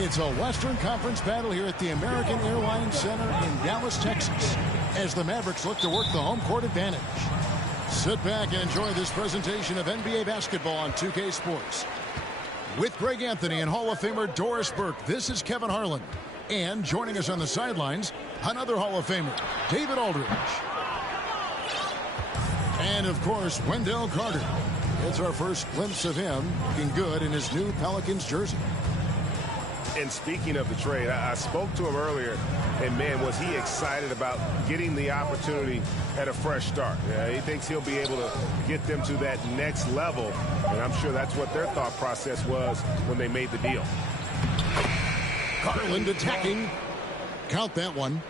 It's a Western Conference battle here at the American Airlines Center in Dallas, Texas, as the Mavericks look to work the home court advantage. Sit back and enjoy this presentation of NBA basketball on 2K Sports. With Greg Anthony and Hall of Famer Doris Burke, this is Kevin Harlan. And joining us on the sidelines, another Hall of Famer, David Aldridge. And, of course, Wendell Carter. It's our first glimpse of him looking good in his new Pelicans jersey. And speaking of the trade, I spoke to him earlier, and, man, was he excited about getting the opportunity at a fresh start. He thinks he'll be able to get them to that next level, and I'm sure that's what their thought process was when they made the deal. Garland attacking. Count that one.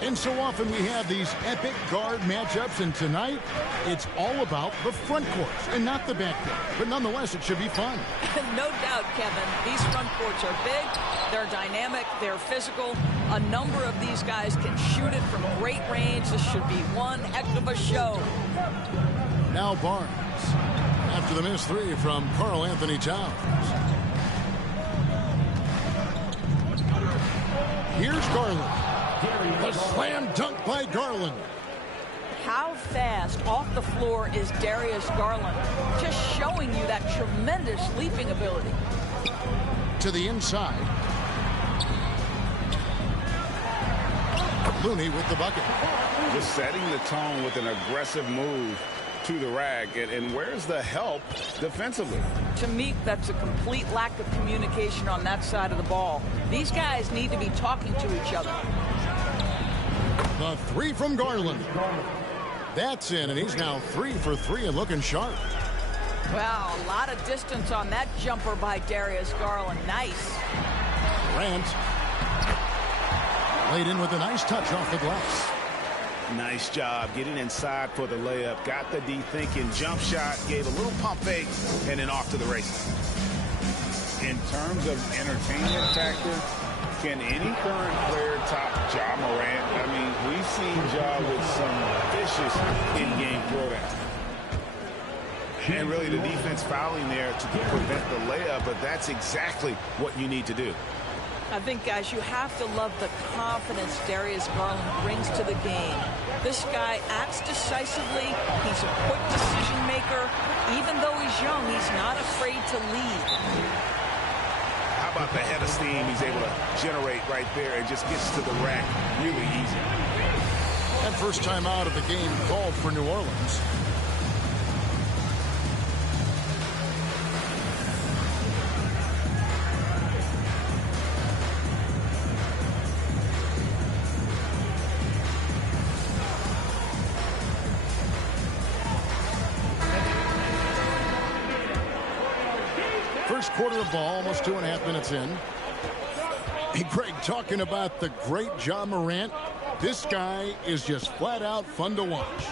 And so often we have these epic guard matchups, and tonight it's all about the front courts and not the back court. But nonetheless, it should be fun. No doubt, Kevin. These front courts are big, they're dynamic, they're physical. A number of these guys can shoot it from great range. This should be one heck of a show. Now Barnes, after the missed three from Karl Anthony Towns. Here's Garland. The slam dunk by Garland. How fast off the floor is Darius Garland? Just showing you that tremendous leaping ability. To the inside. Looney with the bucket. Just setting the tone with an aggressive move to the rack. And where's the help defensively? To me, that's a complete lack of communication on that side of the ball. These guys need to be talking to each other. The three from Garland. That's in, and he's now 3 for 3 and looking sharp. Wow, a lot of distance on that jumper by Darius Garland. Nice. Grant. Laid in with a nice touch off the glass. Nice job getting inside for the layup. Got the D-thinking jump shot, gave a little pump fake, and then off to the races. In terms of entertainment factor, can any current player top Ja Morant? I mean, we've seen Ja with some vicious in-game throwdown. And really the defense fouling there to prevent the layup, but that's exactly what you need to do. I think, guys, you have to love the confidence Darius Garland brings to the game. This guy acts decisively. He's a quick decision maker. Even though he's young, he's not afraid to lead. How about the head of steam he's able to generate right there and just gets to the rack really easy. And first time out of the game called for New Orleans. First quarter of ball, almost 2.5 minutes in. Hey, Greg, talking about the great Ja Morant, this guy is just flat out fun to watch.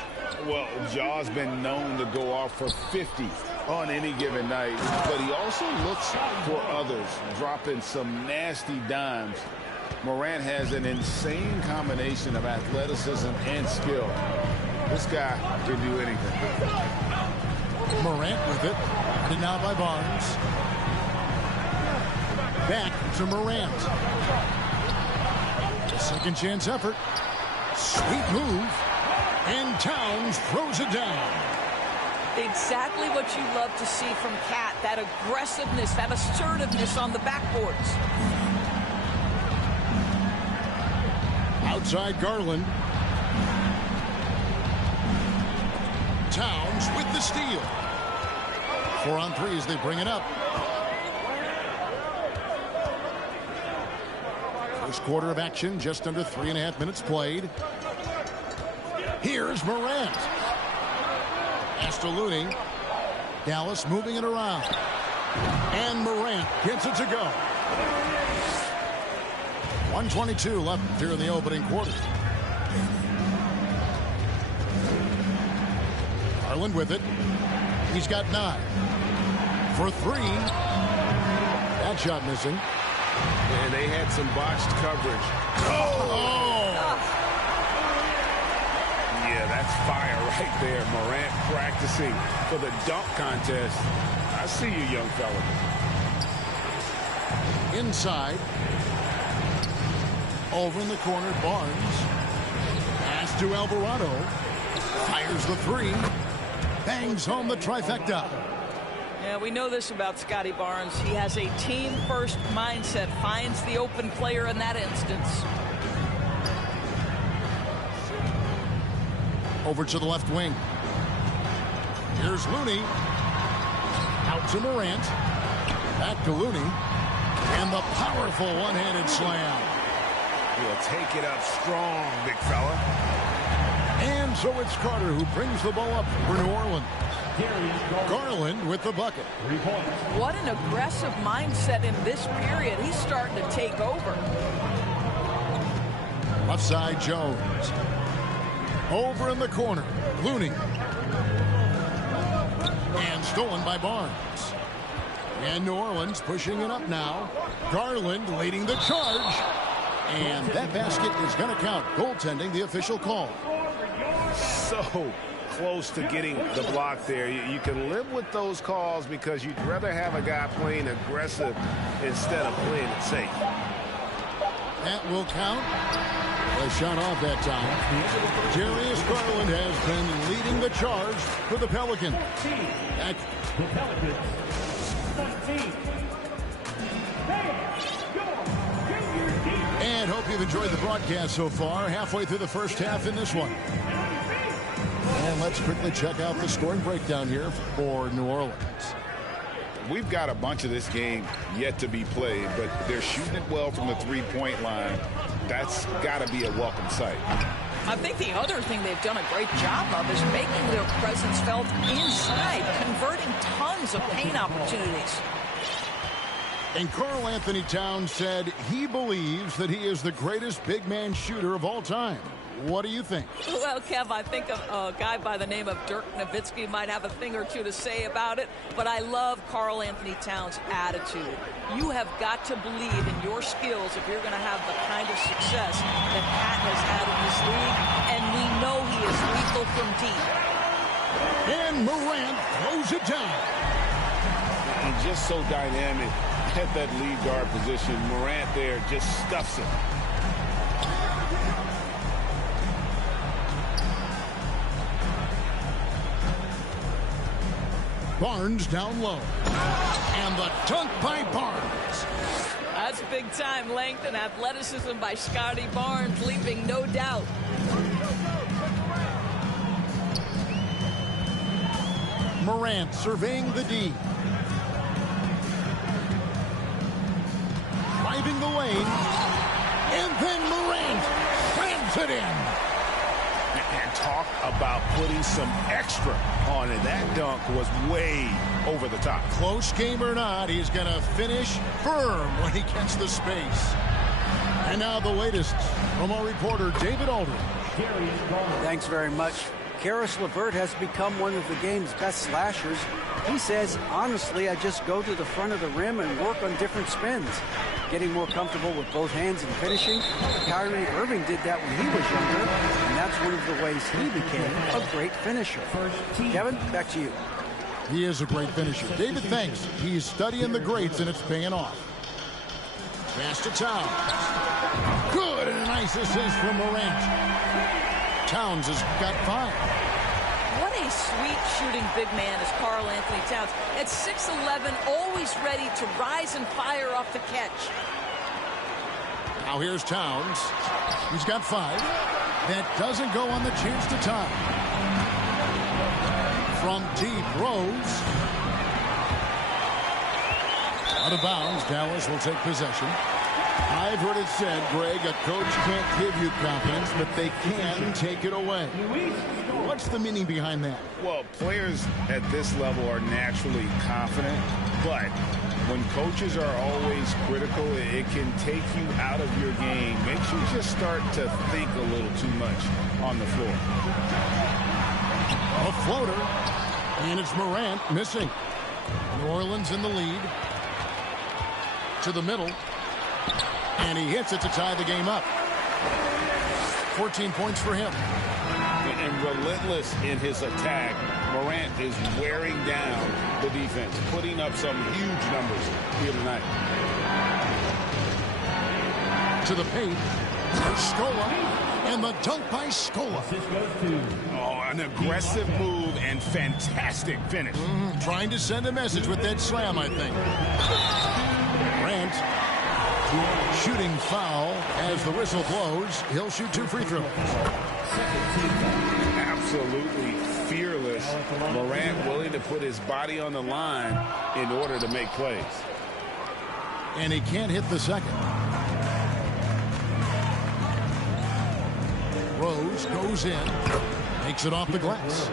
Well, Ja's been known to go off for 50 on any given night, but he also looks for others, dropping some nasty dimes. Morant has an insane combination of athleticism and skill. This guy can do anything. Morant with it. And now by Barnes. Back to Morant. Second chance effort. Sweet move. And Towns throws it down. Exactly what you love to see from Cat. That aggressiveness, that assertiveness on the backboards. Outside Garland. Towns with the steal. 4 on 3 as they bring it up. First quarter of action, just under 3.5 minutes played. Here's Morant. Pass to Looney. Dallas moving it around. And Morant gets it to go. 1:22 left here in the opening quarter. Garland with it. He's got 9. For 3. That shot missing. And they had some botched coverage. Oh! Yeah, that's fire right there. Morant practicing for the dunk contest. I see you, young fella. inside. Over in the corner, Barnes. Pass to Alvarado. Fires the three. Bangs home the trifecta. Yeah, we know this about Scotty Barnes. He has a team-first mindset. Finds the open player in that instance. Over to the left wing. Here's Looney. Out to Morant. Back to Looney. And the powerful one-handed slam. He'll take it up strong, big fella. And so it's Carter who brings the ball up for New Orleans. Garland with the bucket. What an aggressive mindset in this period. He's starting to take over. Left side, Jones. Over in the corner, Looney. And stolen by Barnes. And New Orleans pushing it up now. Garland leading the charge. And that basket is going to count. Goaltending, the official call. So close to getting the block there. You can live with those calls because you'd rather have a guy playing aggressive instead of playing it safe. That will count. A shot off that time. Darius Garland has been leading the charge for the Pelicans. The Pelicans, 19. And hope you've enjoyed the broadcast so far. Halfway through the first half in this one. And let's quickly check out the scoring breakdown here for New Orleans. We've got a bunch of this game yet to be played, but they're shooting it well from the three-point line. That's got to be a welcome sight. I think the other thing they've done a great job of is making their presence felt inside, converting tons of paint opportunities. And Karl Anthony Towns said he believes that he is the greatest big man shooter of all time. What do you think? Well, Kev, I think a guy by the name of Dirk Nowitzki might have a thing or two to say about it, but I love Karl Anthony Towns' attitude. You have got to believe in your skills if you're going to have the kind of success that Pat has had in this league, and we know he is lethal from deep. And Morant throws it down. He's just so dynamic at that lead guard position. Morant there just stuffs it. Barnes down low. And the dunk by Barnes. That's big-time length and athleticism by Scotty Barnes, leaving no doubt. Morant surveying the D. Driving the lane. And then Morant slams it in. And talk about putting some extra on it. That dunk was way over the top. Close game or not, he's going to finish firm when he gets the space. And now the latest from our reporter, David Aldridge. Thanks very much. Karis LeVert has become one of the game's best slashers. He says, honestly, I just go to the front of the rim and work on different spins. Getting more comfortable with both hands and finishing. Kyrie Irving did that when he was younger, and that's one of the ways he became a great finisher. Kevin, back to you. He is a great finisher. David thinks he's studying the greats, and it's paying off. Pass to Towns. Good, and a nice assist from Morant. Towns has got 5. What a sweet shooting big man is Karl Anthony Towns. At 6'11", always ready to rise and fire off the catch. Now here's Towns. He's got 5. That doesn't go on the chance to tie. From deep, Rose. Out of bounds, Dallas will take possession. I've heard it said, Greg, a coach can't give you confidence, but they can take it away. What's the meaning behind that? Well, players at this level are naturally confident, but when coaches are always critical, it can take you out of your game. Makes you just start to think a little too much on the floor. A floater, and it's Morant missing. New Orleans in the lead. To the middle. And he hits it to tie the game up. 14 points for him. And relentless in his attack, Morant is wearing down the defense, putting up some huge numbers here tonight. to the paint. There's Scola, and the dunk by Scola. Oh, an aggressive move and fantastic finish. Trying to send a message with that slam, I think. Grant, shooting foul as the whistle blows. He'll shoot 2 free throws. Absolutely fearless. Morant willing to put his body on the line in order to make plays. And he can't hit the second. Rose goes in, makes it off the glass.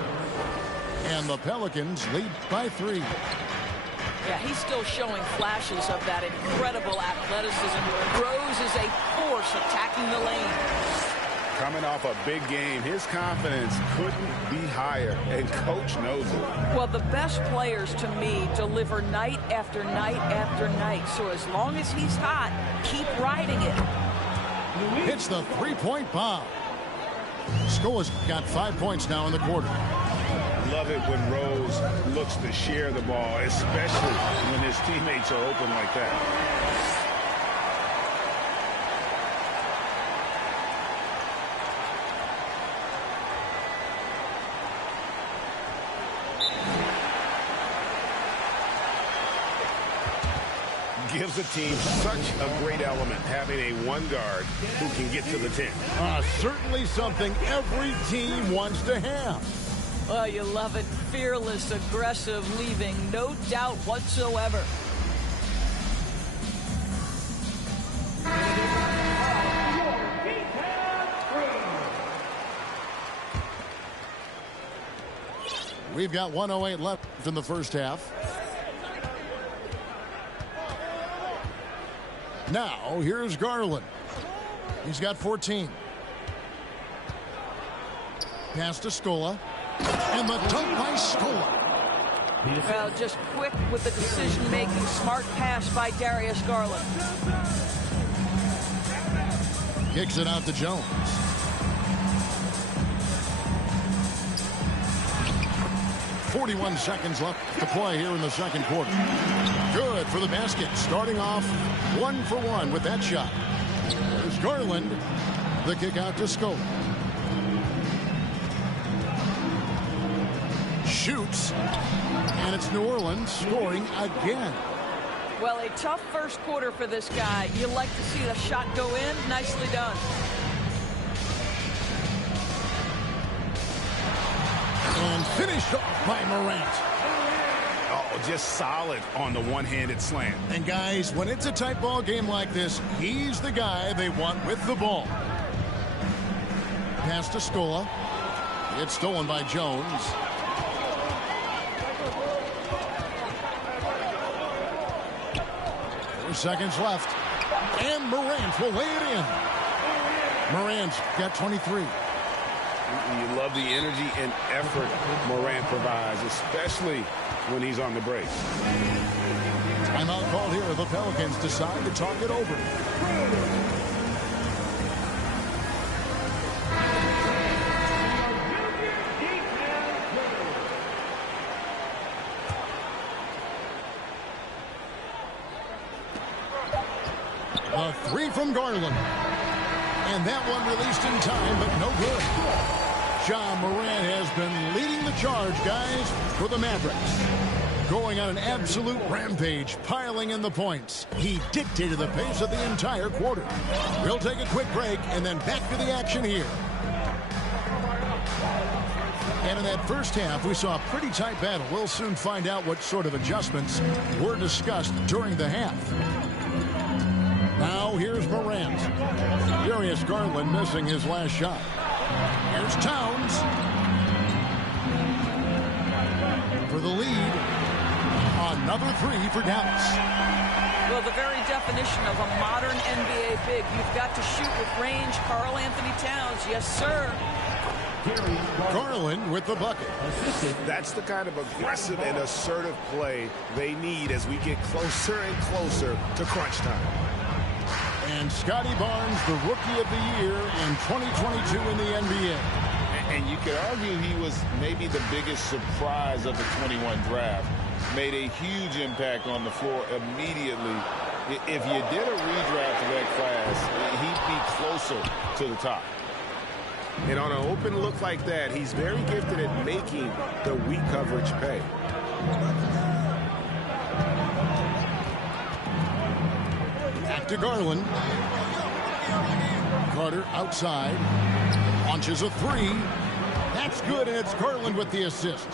And the Pelicans lead by 3. Yeah, he's still showing flashes of that incredible athleticism. Rose is a force attacking the lane. Coming off a big game, his confidence couldn't be higher, and Coach knows it. Well, the best players, to me, deliver night after night after night. So as long as he's hot, keep riding it. Hits the three-point bomb. Scola's got 5 points now in the quarter. Love it when Rose looks to share the ball, especially when his teammates are open like that. Gives a team such a great element having a one guard who can get to the 10. Certainly something every team wants to have. Oh, you love it. Fearless, aggressive, leaving no doubt whatsoever. We've got 1:08 left in the first half. Now, here's Garland. He's got 14. Pass to Scola. And the dunk by Scola. Well, just quick with the decision-making. Smart pass by Darius Garland. Kicks it out to Jones. .41 seconds left to play here in the second quarter. Good for the basket. Starting off 1 for 1 with that shot. There's Garland. The kick out to Scola. Shoots. And it's New Orleans scoring again. Well, a tough first quarter for this guy. You like to see the shot go in. Nicely done. And finished off by Morant. Oh, just solid on the one-handed slam. And guys, when it's a tight ball game like this, he's the guy they want with the ball. Pass to Scola. It's stolen by Jones. Seconds left, and Morant will lay it in. Morant's got 23. You love the energy and effort Morant provides, especially when he's on the break. Timeout called here. The Pelicans decide to talk it over. A three from Garland. And that one released in time, but no good. Ja Morant has been leading the charge, guys, for the Mavericks. Going on an absolute rampage, piling in the points. He dictated the pace of the entire quarter. We'll take a quick break and then back to the action here. And in that first half, we saw a pretty tight battle. We'll soon find out what sort of adjustments were discussed during the half. Now here's Morant. Darius Garland missing his last shot. Here's Towns for the lead. Another three for Dallas. Well, the very definition of a modern NBA big. You've got to shoot with range. Karl Anthony Towns, yes, sir. Garland with the bucket. That's the kind of aggressive and assertive play they need as we get closer and closer to crunch time. And Scotty Barnes, the Rookie of the Year in 2022 in the NBA. And you could argue he was maybe the biggest surprise of the 21 draft. Made a huge impact on the floor immediately If you did a redraft of that class, he'd be closer to the top. And on an open look like that, he's very gifted at making the weak coverage pay. Back to Garland. Carter outside. Launches a three. That's good, and it's Garland with the assist.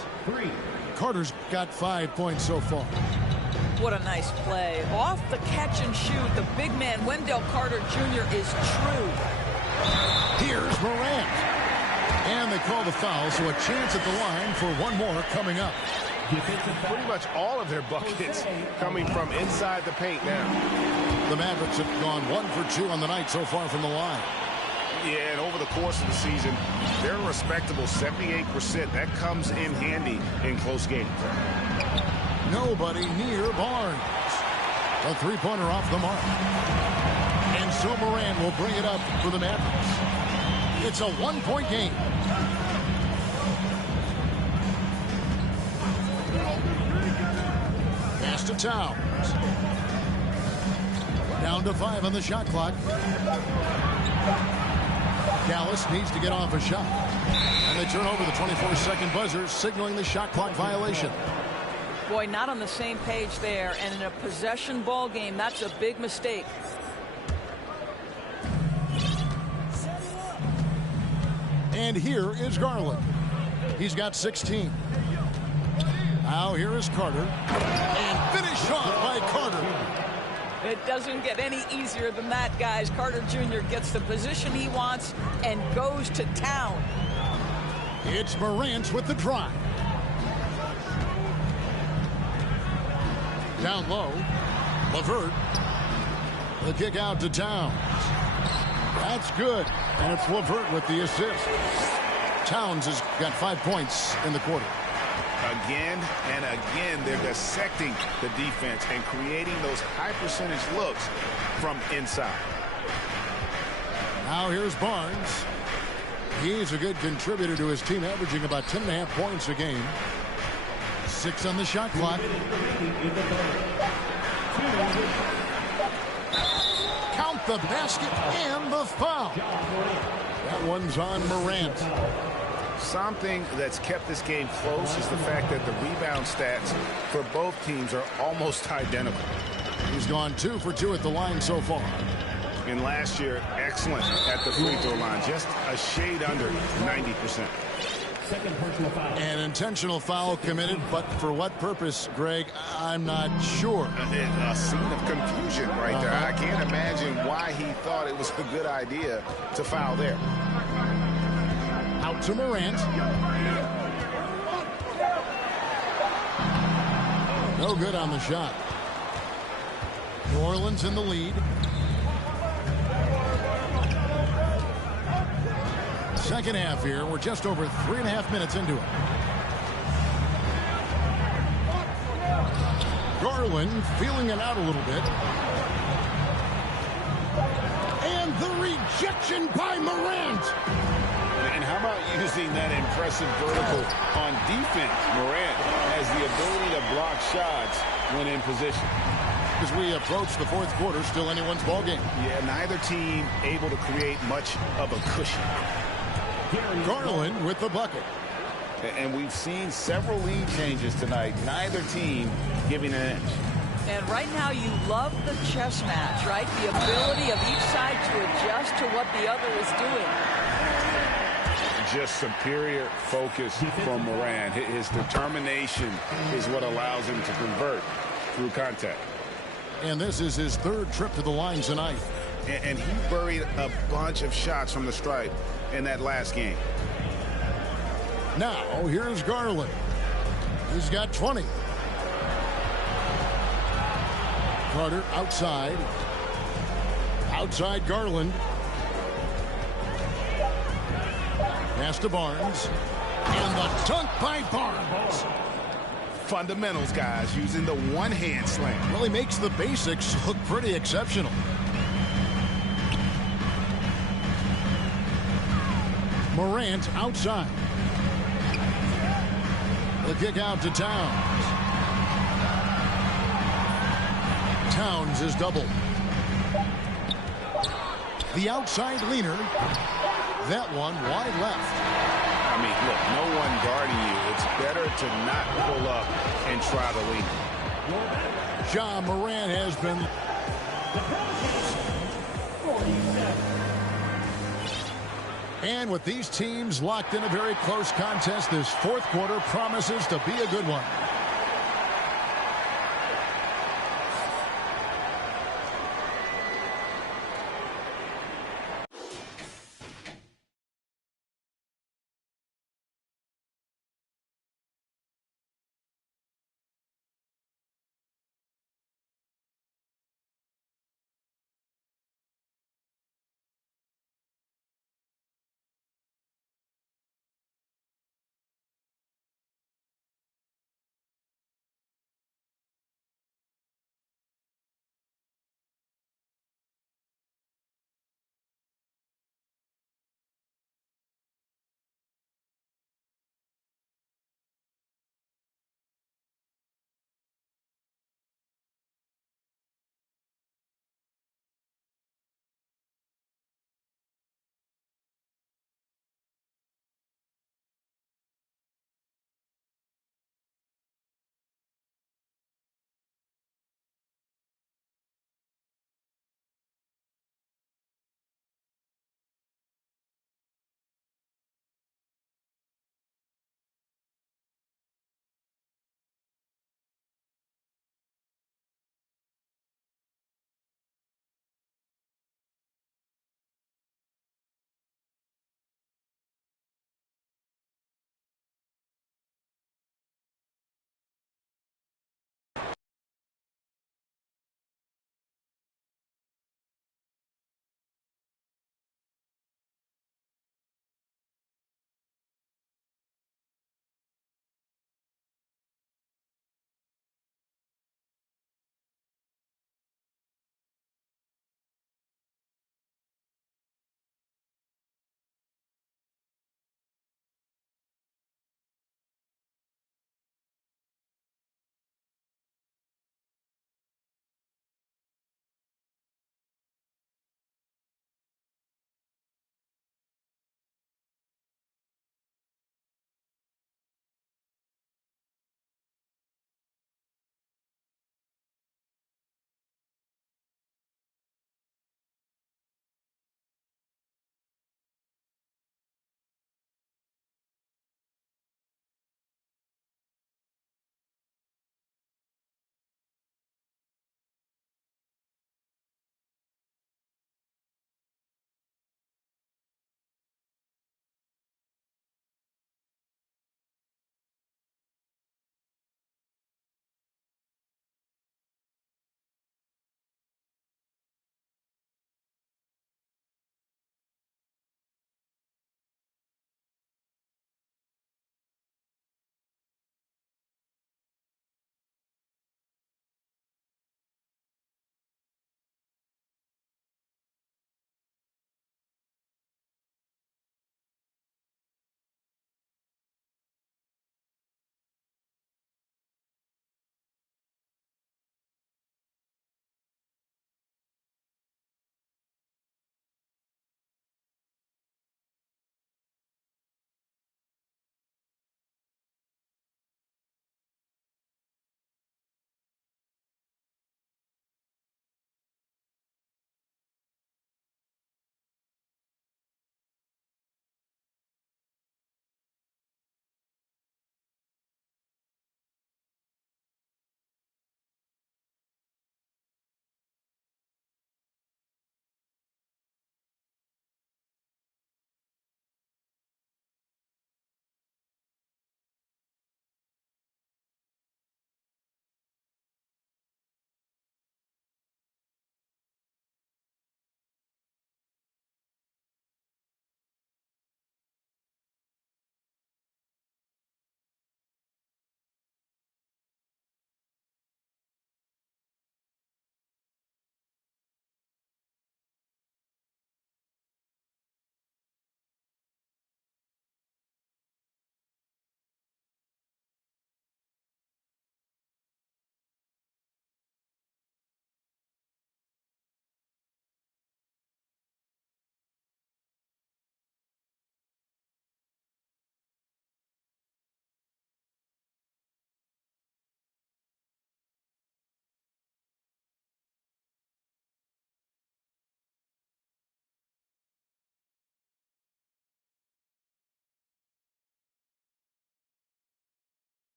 Carter's got 5 points so far. What a nice play. Off the catch and shoot, the big man, Wendell Carter Jr. is true. Here's Morant. And they call the foul, so a chance at the line for one more coming up. Pretty much all of their buckets coming from inside the paint now. The Mavericks have gone 1 for 2 on the night so far from the line. Yeah, and over the course of the season, they're a respectable 78%. That comes in handy in close games. Nobody near Barnes. A three-pointer off the mark. And so Morant will bring it up for the Mavericks. It's a one-point game. Pass to Towns. Down to 5 on the shot clock. Dallas needs to get off a shot. And they turn over the 24-second buzzer, signaling the shot clock violation. Boy, not on the same page there. And in a possession ball game, that's a big mistake. And here is Garland. He's got 16. Now here is Carter. And finished off by Carter. It doesn't get any easier than that, guys. Carter Jr. gets the position he wants and goes to town. It's Morant with the drive. Down low. LeVert. The kick out to Towns. That's good. And it's LeVert with the assist. Towns has got 5 points in the quarter. Again and again, they're dissecting the defense and creating those high-percentage looks from inside. Now here's Barnes. He's a good contributor to his team, averaging about 10.5 points a game. 6 on the shot clock. Count the basket and the foul. That one's on Morant. Something that's kept this game close is the fact that the rebound stats for both teams are almost identical. He's gone 2 for 2 at the line so far. And last year, excellent at the free throw line, just a shade under 90%. An intentional foul committed, but for what purpose, Greg, I'm not sure. A scene of confusion right there. I can't imagine why he thought it was a good idea to foul there. Out to Morant. No good on the shot. New Orleans in the lead. Second half here. We're just over 3.5 minutes into it. Garland feeling it out a little bit. And the rejection by Morant. And how about using that impressive vertical on defense? Morant has the ability to block shots when in position. As we approach the fourth quarter, still anyone's ball game. Yeah, neither team able to create much of a cushion. Garland with the bucket. And we've seen several lead changes tonight. Neither team giving an inch. And right now you love the chess match, right? The ability of each side to adjust to what the other is doing. Just superior focus from Morant. His determination is what allows him to convert through contact. And this is his third trip to the line tonight. And he buried a bunch of shots from the stripe in that last game. Now, here's Garland. He's got 20. Carter outside. Outside Garland. Pass to Barnes. And the dunk by Barnes. Fundamentals, guys, using the one-hand slam. Well, he makes the basics look pretty exceptional. Morant outside. The kick out to Towns. Towns is doubled. The outside leaner. That one wide left. I mean, look, no one guarding you. It's better to not pull up and try the lead. Ja Morant has been. And with these teams locked in a very close contest, this fourth quarter promises to be a good one.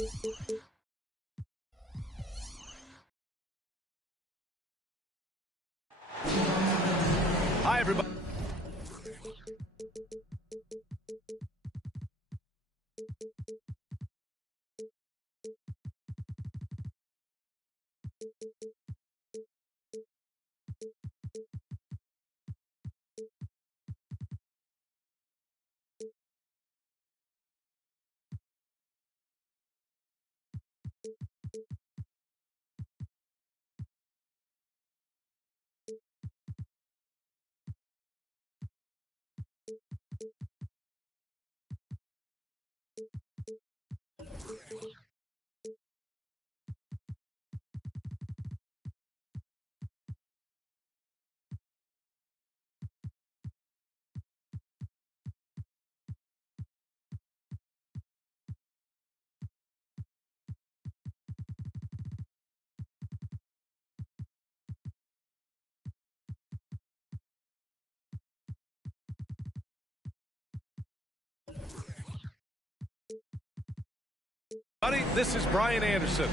Hi, everybody. This is Brian Anderson.